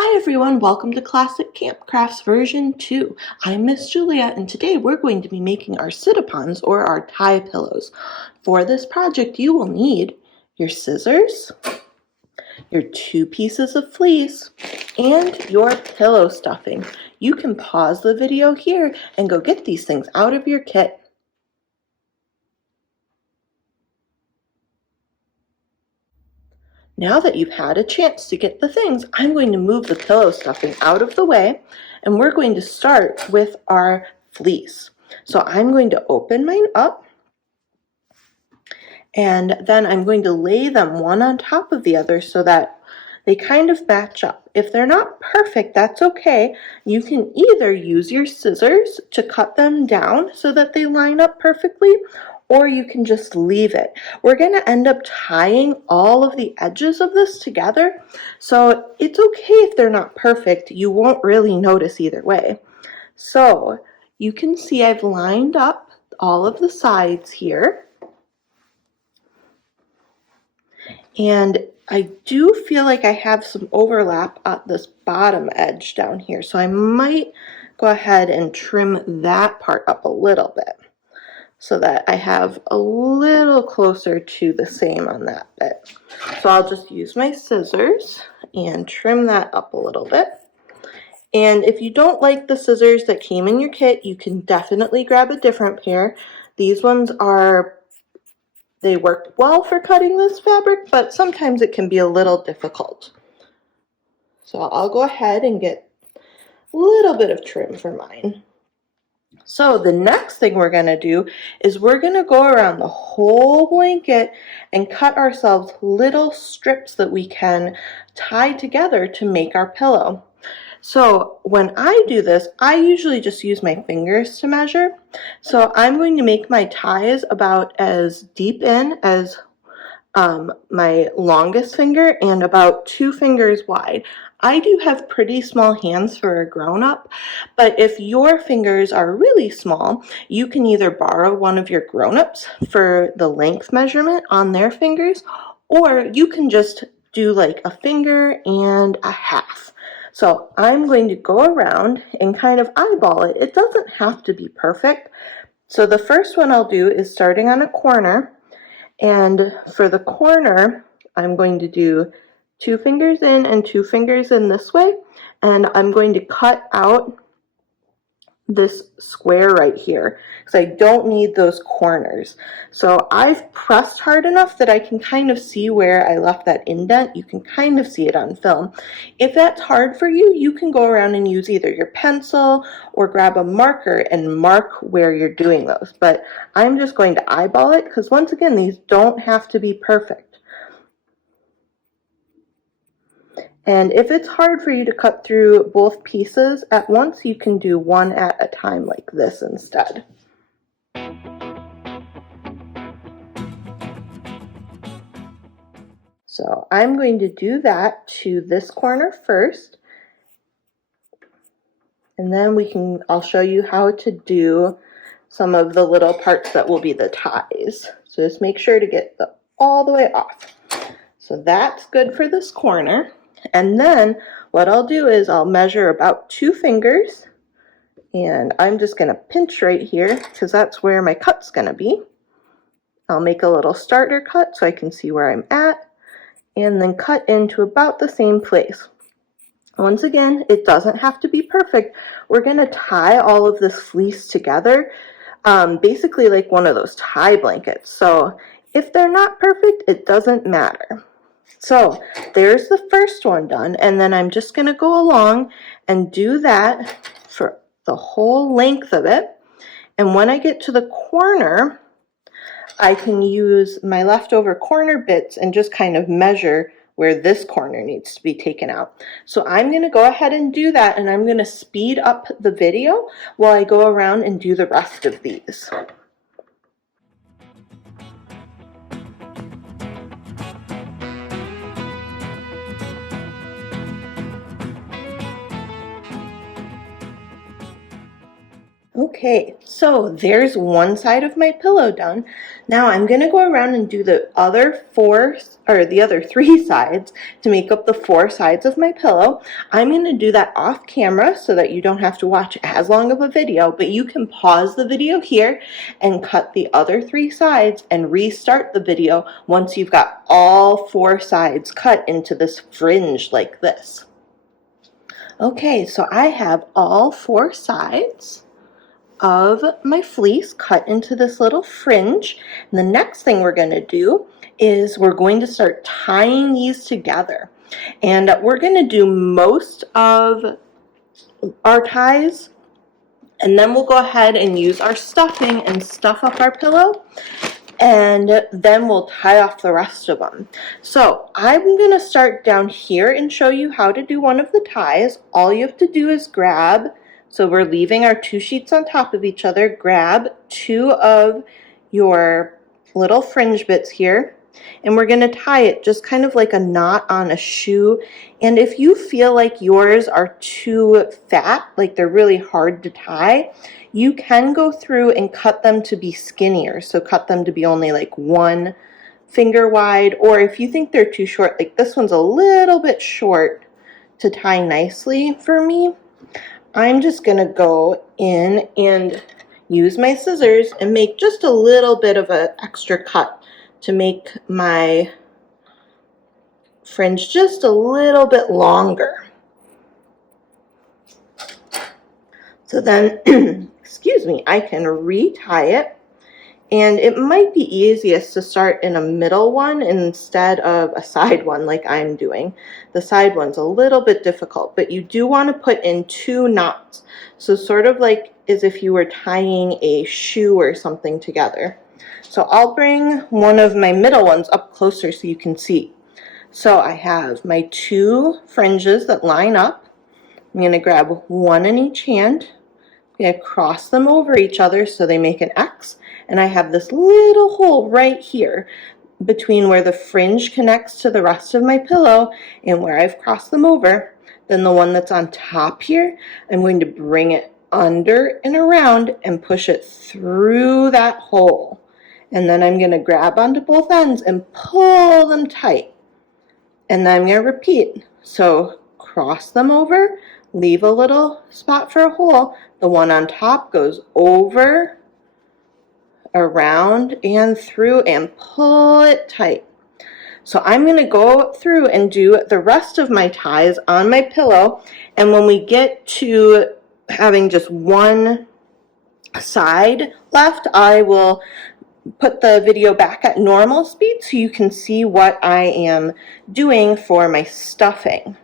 Hi everyone, welcome to Classic Camp Crafts version 2. I'm Miss Julia and today we're going to be making our sit-upons or our tie pillows. For this project you will need your scissors, your 2 pieces of fleece, and your pillow stuffing. You can pause the video here and go get these things out of your kit. Now that you've had a chance to get the things, I'm going to move the pillow stuffing out of the way and we're going to start with our fleece. So I'm going to open mine up and then I'm going to lay them one on top of the other so that they kind of match up. If they're not perfect, that's okay. You can either use your scissors to cut them down so that they line up perfectly, or you can just leave it. We're going to end up tying all of the edges of this together, so it's okay if they're not perfect. You won't really notice either way. So you can see I've lined up all of the sides here. And I do feel like I have some overlap at this bottom edge down here, so I might go ahead and trim that part up a little bit so that I have a little closer to the same on that bit. So I'll just use my scissors and trim that up a little bit. And if you don't like the scissors that came in your kit, you can definitely grab a different pair. These ones they work well for cutting this fabric, but sometimes it can be a little difficult. So I'll go ahead and get a little bit of trim for mine. So the next thing we're going to do is we're going to go around the whole blanket and cut ourselves little strips that we can tie together to make our pillow. So when I do this, I usually just use my fingers to measure. So I'm going to make my ties about as deep in as my longest finger and about 2 fingers wide. I do have pretty small hands for a grown-up, but if your fingers are really small, you can either borrow one of your grown-ups for the length measurement on their fingers, or you can just do like a finger and a half. So I'm going to go around and kind of eyeball it. It doesn't have to be perfect. So the first one I'll do is starting on a corner. And for the corner, I'm going to do 2 fingers in and 2 fingers in this way. And I'm going to cut out this square right here because I don't need those corners. So I've pressed hard enough that I can kind of see where I left that indent. You can kind of see it on film. If that's hard for you, you can go around and use either your pencil or grab a marker and mark where you're doing those. But I'm just going to eyeball it because once again, these don't have to be perfect. And if it's hard for you to cut through both pieces at once, you can do one at a time like this instead. So I'm going to do that to this corner first. And then I'll show you how to do some of the little parts that will be the ties. So just make sure to get all the way off. So that's good for this corner. And then what I'll do is I'll measure about 2 fingers and I'm just going to pinch right here because that's where my cut's going to be. I'll make a little starter cut so I can see where I'm at and then cut into about the same place. Once again, it doesn't have to be perfect. We're going to tie all of this fleece together, basically like one of those tie blankets. So if they're not perfect, it doesn't matter. So there's the first one done, and then I'm just going to go along and do that for the whole length of it. And when I get to the corner, I can use my leftover corner bits and just kind of measure where this corner needs to be taken out. So I'm going to go ahead and do that, and I'm going to speed up the video while I go around and do the rest of these. Okay, so there's one side of my pillow done. Now I'm going to go around and do the other the other 3 sides to make up the 4 sides of my pillow. I'm going to do that off camera so that you don't have to watch as long of a video, but you can pause the video here and cut the other 3 sides and restart the video once you've got all 4 sides cut into this fringe like this. Okay, so I have all 4 sides of my fleece cut into this little fringe. And the next thing we're going to do is we're going to start tying these together. And we're going to do most of our ties, and then we'll go ahead and use our stuffing and stuff up our pillow, and then we'll tie off the rest of them. So I'm going to start down here and show you how to do one of the ties. All you have to do is grab, so we're leaving our 2 sheets on top of each other, grab 2 of your little fringe bits here, and we're going to tie it just kind of like a knot on a shoe. And if you feel like yours are too fat, like they're really hard to tie, you can go through and cut them to be skinnier. So cut them to be only like 1 finger wide, or if you think they're too short, like this one's a little bit short to tie nicely for me, I'm just going to go in and use my scissors and make just a little bit of an extra cut to make my fringe just a little bit longer. So then, excuse me, I can retie it, and it might be easiest to start in a middle one instead of a side one like I'm doing. The side one's a little bit difficult, but you do want to put in 2 knots. So sort of like as if you were tying a shoe or something together. So I'll bring one of my middle ones up closer so you can see. So I have my 2 fringes that line up. I'm going to grab 1 in each hand. I'm going to cross them over each other so they make an X. And I have this little hole right here between where the fringe connects to the rest of my pillow and where I've crossed them over. Then the one that's on top here, I'm going to bring it under and around and push it through that hole. And then I'm going to grab onto both ends and pull them tight. And then I'm going to repeat. So cross them over, leave a little spot for a hole. The one on top goes over, around, and through, and pull it tight. So I'm going to go through and do the rest of my ties on my pillow. And when we get to having just 1 side left, I will put the video back at normal speed so you can see what I am doing for my stuffing.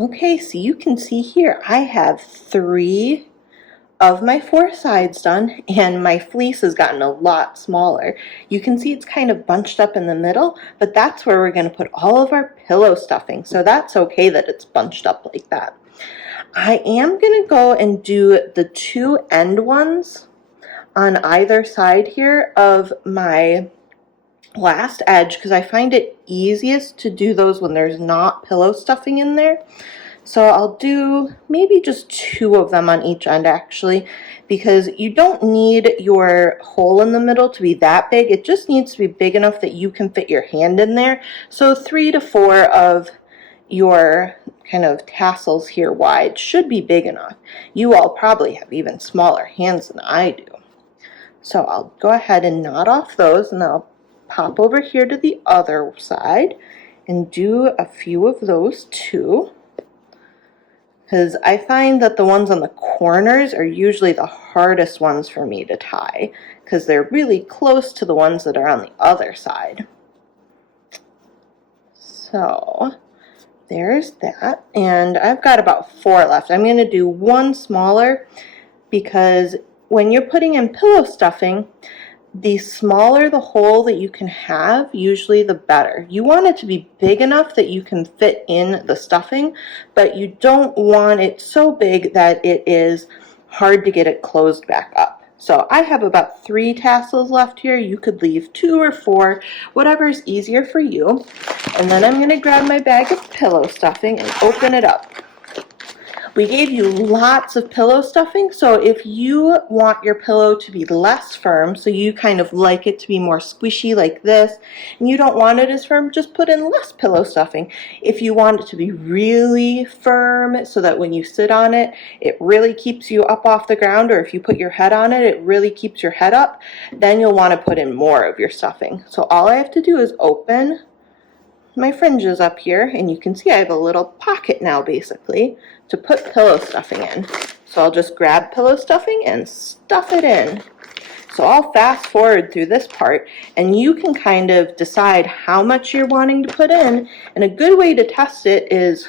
Okay, so you can see here I have 3 of my 4 sides done, and my fleece has gotten a lot smaller. You can see it's kind of bunched up in the middle, but that's where we're going to put all of our pillow stuffing, so that's okay that it's bunched up like that. I am going to go and do the 2 end ones on either side here of my last edge because I find it easiest to do those when there's not pillow stuffing in there. So I'll do maybe just 2 of them on each end actually, because you don't need your hole in the middle to be that big. It just needs to be big enough that you can fit your hand in there. So 3 to 4 of your kind of tassels here wide should be big enough. You all probably have even smaller hands than I do. So I'll go ahead and knot off those, and then I'll pop over here to the other side and do a few of those too. Because I find that the ones on the corners are usually the hardest ones for me to tie because they're really close to the ones that are on the other side. So there's that, and I've got about 4 left. I'm going to do 1 smaller because when you're putting in pillow stuffing, the smaller the hole that you can have, usually the better. You want it to be big enough that you can fit in the stuffing, but you don't want it so big that it is hard to get it closed back up. So I have about 3 tassels left here. You could leave 2 or 4, whatever's easier for you. And then I'm going to grab my bag of pillow stuffing and open it up. We gave you lots of pillow stuffing, so if you want your pillow to be less firm, so you kind of like it to be more squishy like this, and you don't want it as firm, just put in less pillow stuffing. If you want it to be really firm, so that when you sit on it, it really keeps you up off the ground, or if you put your head on it, it really keeps your head up, then you'll want to put in more of your stuffing. So all I have to do is open my fringes up here, and you can see I have a little pocket now basically to put pillow stuffing in. So I'll just grab pillow stuffing and stuff it in. So I'll fast forward through this part, and you can kind of decide how much you're wanting to put in, and a good way to test it is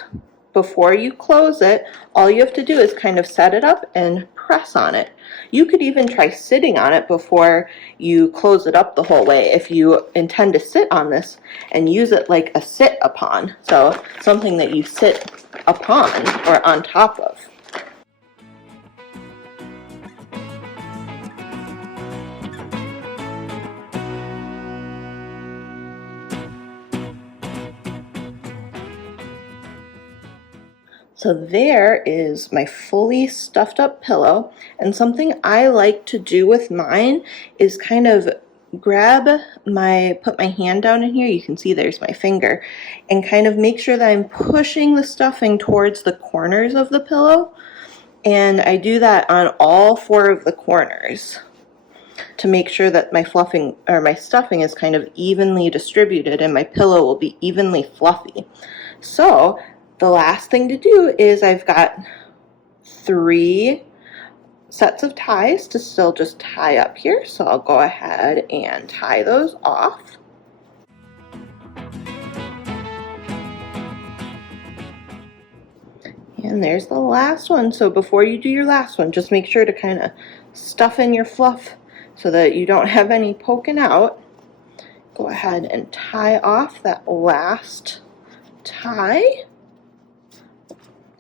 before you close it, all you have to do is kind of set it up and press on it. You could even try sitting on it before you close it up the whole way if you intend to sit on this and use it like a sit upon. So something that you sit upon or on top of. So there is my fully stuffed up pillow, and something I like to do with mine is kind of put my hand down in here, you can see there's my finger, and kind of make sure that I'm pushing the stuffing towards the corners of the pillow, and I do that on all 4 of the corners to make sure that my stuffing is kind of evenly distributed and my pillow will be evenly fluffy. So the last thing to do is I've got 3 sets of ties to still just tie up here. So I'll go ahead and tie those off. And there's the last one. So before you do your last one, just make sure to kind of stuff in your fluff so that you don't have any poking out. Go ahead and tie off that last tie.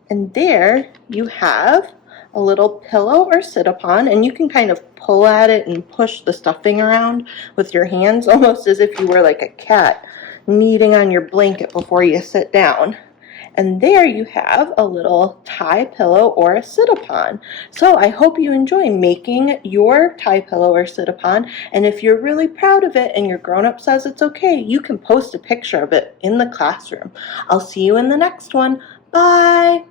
And there you have a little pillow or sit-upon, and you can kind of pull at it and push the stuffing around with your hands, almost as if you were like a cat kneading on your blanket before you sit down. And there you have a little tie pillow or a sit-upon. So I hope you enjoy making your tie pillow or sit-upon, and if you're really proud of it and your grown-up says it's okay, you can post a picture of it in the classroom. I'll see you in the next one. Bye!